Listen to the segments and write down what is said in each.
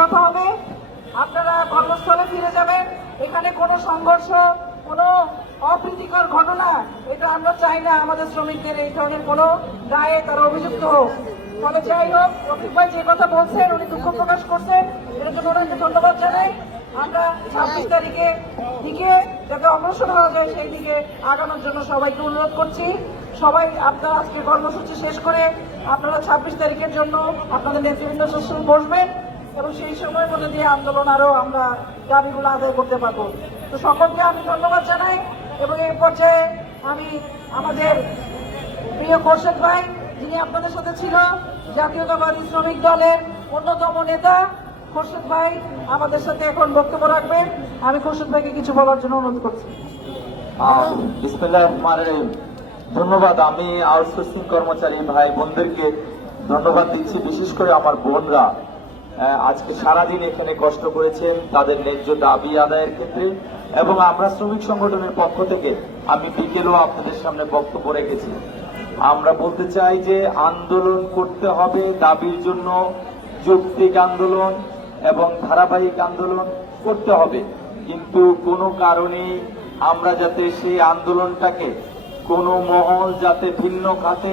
কথা হবে। আপনারা কর্মস্থলে ফিরে যাবেন। এখানে কোনো সংঘর্ষ, কোনো অপ্রীতিকর ঘটনা, এটা আমরা চাই না। আমাদের শ্রমিকদের এই ধরনের কোনো দায়ে তারা অভিযুক্ত হোক। ফলে যাই হোক, রফিক ভাই যে কথা বলছেন, উনি দুঃখ প্রকাশ করছেন। এর জন্য ওনাকে ধন্যবাদ জানাই। আমরা ছাব্বিশ তারিখে দিকে যাতে অগ্রসর হওয়া যায়, সেই দিকে আগানোর জন্য সবাইকে অনুরোধ করছি। সবাই, আপনারা আজকে কর্মসূচি শেষ করে আপনারা ছাব্বিশ তারিখের জন্য আপনাদের নেতৃবৃন্দ বসবেন। এবং সেই সময়ের মধ্যে দিয়ে আন্দোলন আরও আমরা দাবিগুলো আদায় করতে পারব। তো সকলকে আমি ধন্যবাদ জানাই এবং এই পর্যায়ে আমি আমাদের প্রিয় খোরশেদ ভাই, যিনি আপনাদের সাথে ছিল, জাতীয়তাবাদী শ্রমিক দলের অন্যতম নেতা, খোরশেদ ভাই আমাদের সাথে এখন বক্তব্য রাখবেন। আমি খোরশেদ ভাইকে কিছু বলার জন্য অনুরোধ করছি। ধন্যবাদ। আমি আউটসোর্সিং কর্মচারী ভাই বোনদেরকে ধন্যবাদ দিচ্ছি, বিশেষ করে আমার বোনরা। আজকে সারাদিন এখানে কষ্ট করেছেন তাদের ন্যায্য দাবি আদায়ের ক্ষেত্রে এবং আমরা শ্রমিক সংগঠনের পক্ষ থেকে আমি বিকেলও আপনাদের সামনে বক্তব্য রেখেছি। আমরা বলতে চাই যে আন্দোলন করতে হবে দাবির জন্য, যৌক্তিক আন্দোলন এবং ধারাবাহিক আন্দোলন করতে হবে। কিন্তু কোনো কারণে আমরা যাতে সেই আন্দোলনটাকে কোনো মহল যাতে ভিন্ন খাতে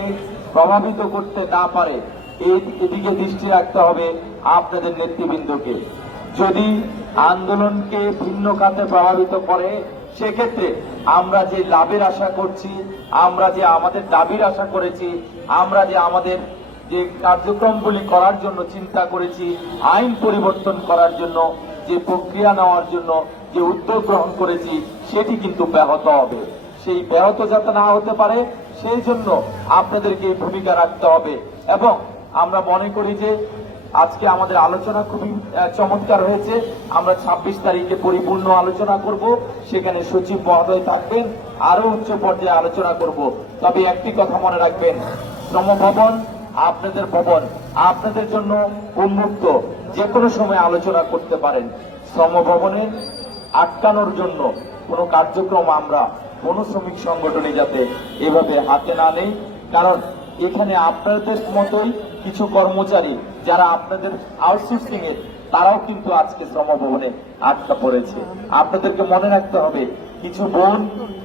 প্রভাবিত করতে না পারে এদিকে দৃষ্টি রাখতে হবে আপনাদের নেতৃবৃন্দকে। যদি আন্দোলনকে ভিন্ন খাতে প্রভাবিত করে, সেক্ষেত্রে আমরা যে লাভের আশা করছি, আমরা যে আমাদের দাবির আশা করেছি, আমরা যে আমাদের যে কার্যক্রমগুলি করার জন্য চিন্তা করেছি, আইন পরিবর্তন করার জন্য, যে প্রক্রিয়া নেওয়ার জন্য যে উদ্যোগ গ্রহণ করেছি, সেটি কিন্তু ব্যাহত হবে। সেই ব্যাহত যাতে না হতে পারে, সেই জন্য আপনাদেরকে ভূমিকা রাখতে হবে এবং আমরা মনে করি যে আজকে আমাদের আলোচনা খুবই চমৎকার হয়েছে। আমরা ২৬ তারিখে পরিপূর্ণ আলোচনা করব। সেখানে সচিব মহোদয় থাকবেন। আরও উচ্চ পর্যায়ে আলোচনা করব। তবে একটি কথা মনে রাখবেন। শ্রমভবন আপনাদের ভবন। আপনাদের জন্য উন্মুক্ত। যে কোনো সময় আলোচনা করতে পারেন। শ্রমভবনের আটকানোর জন্য কোনো কার্যক্রম আমরা, কোন শ্রমিক সংগঠনে যাতে এভাবে হাতে না নেই। কারণ এখানে আপনাদের মতোই কিছু কর্মচারী যারা আপনাদের আউটসোর্সিং এ তারাও কিন্তু আজকে শ্রমভবনে আটকা পড়েছে। আপনাদেরকে মনে রাখতে হবে, কিছু বোন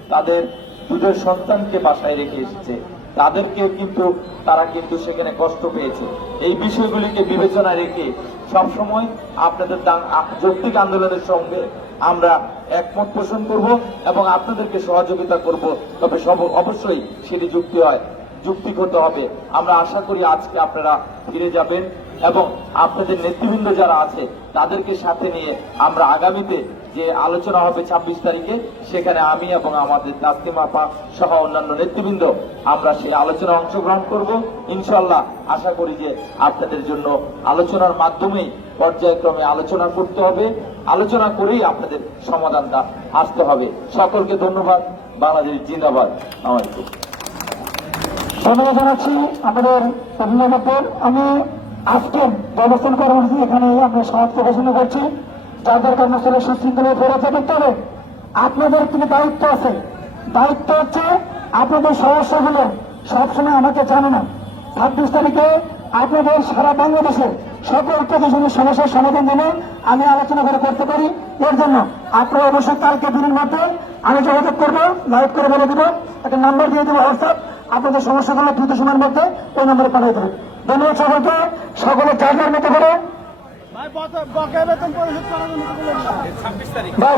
তাদের দুধের সন্তানকে বাসায় রেখে এসেছে। তাদেরকে কিন্তু, তারা কিন্তু সেখানে কষ্ট পেয়েছে। এই বিষয়গুলিকে বিবেচনায় রেখে সবসময় আপনাদের যৌক্তিক আন্দোলনের সঙ্গে আমরা একমত পোষণ করব এবং আপনাদেরকে সহযোগিতা করব। তবে সব, অবশ্যই সেটি যুক্তি হয়। যুক্তি হতে হবে। আমরা আশা করি আজকে আপনারা ফিরে যাবেন এবং আপনাদের নেতৃবৃন্দ যারা আছে, তাদেরকে সাথে নিয়ে আমরা আগামীতে যে আলোচনা হবে ছাব্বিশ তারিখে, সেখানে আমি এবং আমাদের তাসলিমা আপা সহ অন্যান্য নেতৃবৃন্দ আমরা সেই আলোচনায় অংশগ্রহণ করব। ইনশাল্লাহ আশা করি যে আপনাদের জন্য আলোচনার মাধ্যমেই পর্যায়ক্রমে আলোচনা করতে হবে। আলোচনা করেই আপনাদের সমাধানটা আসতে হবে। সকলকে ধন্যবাদ। বাংলাদেশ জিন্দাবাদ। আমাদের ধন্যবাদ জানাচ্ছি। আমাদের অভিভাবকদের আমি আজকে ব্যবস্থান কর্মসূচি এখানে আমরা সমাপ্ত ঘোষণা করছি। যাদের কর্মস্থলে সুশৃঙ্খলা ফেরত যাবেন তবে আপনাদের কিন্তু দায়িত্ব আছে। দায়িত্ব হচ্ছে আপনাদের সমস্যাগুলো সবসময় আমাকে জানানো ছাব্বিশ তারিখে আপনাদের সারা বাংলাদেশে সকল প্রতিষ্ঠানের সমস্যার সমাধান যেন আমি আলোচনা করে করতে পারি। এর জন্য আপনারা অবশ্যই কালকে দিনের মধ্যে আমি যোগাযোগ করব লাইভ করে বলে দেবো। একটা নাম্বার দিয়ে দেবো হোয়াটসঅ্যাপ আপনাদের সমস্যাগুলো দ্রুত সময়ের মধ্যে ওই নম্বরে পাঠিয়ে দেবেন। ধন্যবাদ সকলকে। সকলে যার মতো করে ভাই